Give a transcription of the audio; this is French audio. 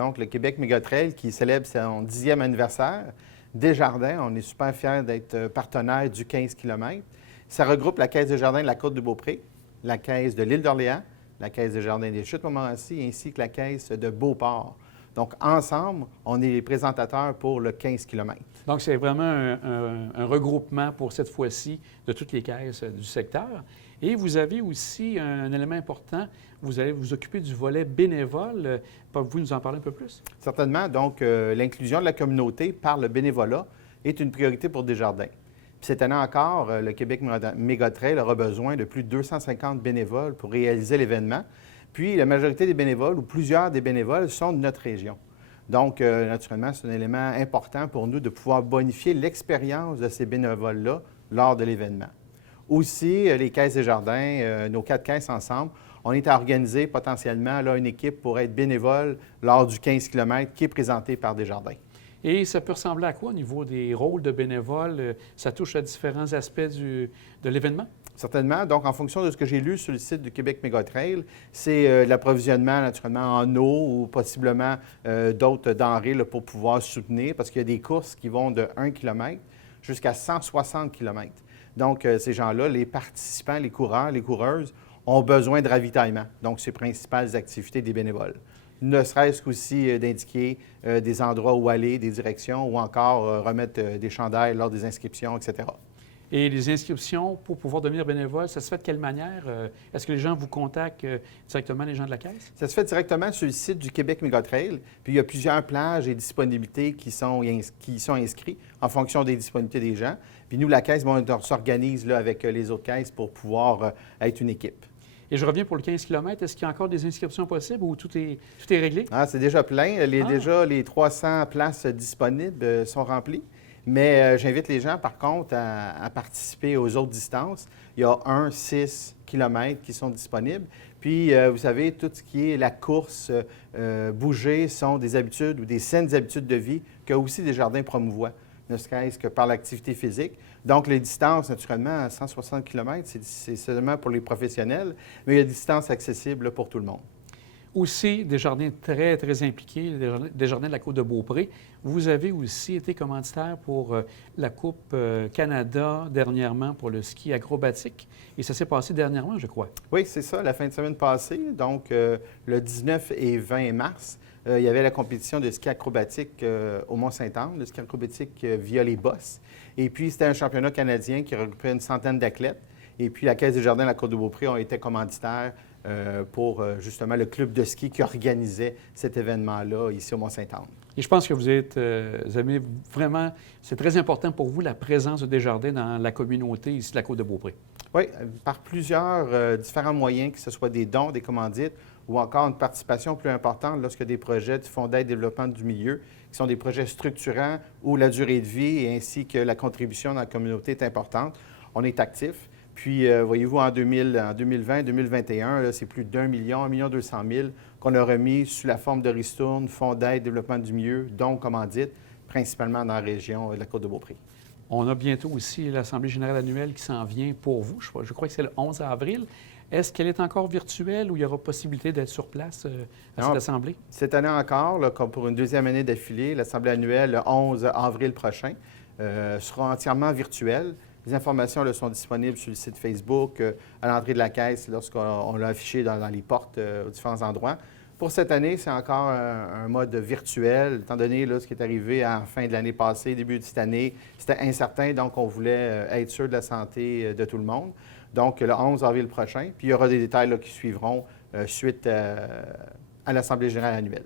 donc le Québec Mégatrail qui célèbre son 10e anniversaire. Desjardins, on est super fiers d'être partenaire du 15 km. Ça regroupe la Caisse Desjardins de la Côte-de-Beaupré, la Caisse de l'Île d'Orléans, la Caisse Desjardins des Chutes-Montmorency ainsi que la Caisse de Beauport. Donc, ensemble, on est les présentateurs pour le 15 km. Donc, c'est vraiment un regroupement pour cette fois-ci de toutes les caisses du secteur. Et vous avez aussi un élément important, vous allez vous occuper du volet bénévole. Pouvez-vous nous en parler un peu plus? Certainement. Donc, l'inclusion de la communauté par le bénévolat est une priorité pour Desjardins. Puis cette année encore, le Québec Mégatrail aura besoin de plus de 250 bénévoles pour réaliser l'événement. Puis, la majorité des bénévoles ou plusieurs des bénévoles sont de notre région. Donc, naturellement, c'est un élément important pour nous de pouvoir bonifier l'expérience de ces bénévoles-là lors de l'événement. Aussi, les Caisses Desjardins, nos 4 caisses ensemble, on est à organiser potentiellement là, une équipe pour être bénévole lors du 15 km qui est présenté par Desjardins. Et ça peut ressembler à quoi au niveau des rôles de bénévoles? Ça touche à différents aspects de l'événement? Certainement. Donc, en fonction de ce que j'ai lu sur le site du Québec Mégatrail, c'est l'approvisionnement naturellement en eau ou possiblement d'autres denrées là, pour pouvoir soutenir, parce qu'il y a des courses qui vont de 1 km jusqu'à 160 km. Donc, ces gens-là, les participants, les coureurs, les coureuses, ont besoin de ravitaillement. Donc, c'est les principales activités des bénévoles. Ne serait-ce qu'aussi d'indiquer des endroits où aller, des directions, ou encore remettre des chandails lors des inscriptions, etc. Et les inscriptions pour pouvoir devenir bénévole, ça se fait de quelle manière? Est-ce que les gens vous contactent directement, les gens de la Caisse? Ça se fait directement sur le site du Québec Mégatrail. Puis il y a plusieurs plages et disponibilités qui sont inscrits en fonction des disponibilités des gens. Puis nous, la Caisse, on s'organise là, avec les autres caisses pour pouvoir être une équipe. Et je reviens pour le 15 km. Est-ce qu'il y a encore des inscriptions possibles ou tout est réglé? Ah, c'est déjà plein. Déjà, les 300 places disponibles sont remplies. Mais j'invite les gens, par contre, à participer aux autres distances. Il y a 6 km qui sont disponibles. Puis, vous savez, tout ce qui est la course, bouger, sont des habitudes ou des saines habitudes de vie que aussi Desjardins promouvoient, ne serait-ce que par l'activité physique. Donc, les distances, naturellement, à 160 km, c'est seulement pour les professionnels, mais il y a des distances accessibles là, pour tout le monde. Aussi, Desjardins très, très impliqués, Desjardins de la Côte-de-Beaupré. Vous avez aussi été commanditaire pour la Coupe Canada dernièrement pour le ski acrobatique. Et ça s'est passé dernièrement, je crois. Oui, c'est ça, la fin de semaine passée. Donc, le 19 et 20 mars, il y avait la compétition de ski acrobatique au Mont-Saint-Anne, le ski acrobatique via les bosses. Et puis, c'était un championnat canadien qui regroupait une centaine d'athlètes. Et puis, la Caisse Desjardins de la Côte-de-Beaupré ont été commanditaires pour justement le club de ski qui organisait cet événement-là ici au Mont-Saint-Anne. Et je pense que vous avez vraiment, c'est très important pour vous la présence de Desjardins dans la communauté ici de la Côte-de-Beaupré. Oui, par plusieurs différents moyens, que ce soit des dons, des commandites ou encore une participation plus importante lorsque des projets du Fonds d'aide et développement du milieu, qui sont des projets structurants où la durée de vie ainsi que la contribution dans la communauté est importante. On est actif. Puis, voyez-vous, en 2020-2021, c'est plus d'1 million, 1 200 000 qu'on a remis sous la forme de ristourne, Fonds d'aide, développement du milieu, dont commandite, principalement dans la région de la Côte-de-Beaupré. On a bientôt aussi l'Assemblée générale annuelle qui s'en vient pour vous. Je crois que c'est le 11 avril. Est-ce qu'elle est encore virtuelle ou il y aura possibilité d'être sur place à cette Assemblée? Cette année encore, là, comme pour une deuxième année d'affilée, l'Assemblée annuelle, le 11 avril prochain, sera entièrement virtuelle. Les informations là, sont disponibles sur le site Facebook, à l'entrée de la caisse, lorsqu'on l'a affiché dans les portes aux différents endroits. Pour cette année, c'est encore un mode virtuel, étant donné là, ce qui est arrivé à la fin de l'année passée, début de cette année. C'était incertain, donc on voulait être sûr de la santé de tout le monde. Donc, le 11 avril prochain, puis il y aura des détails là, qui suivront suite à l'Assemblée générale annuelle.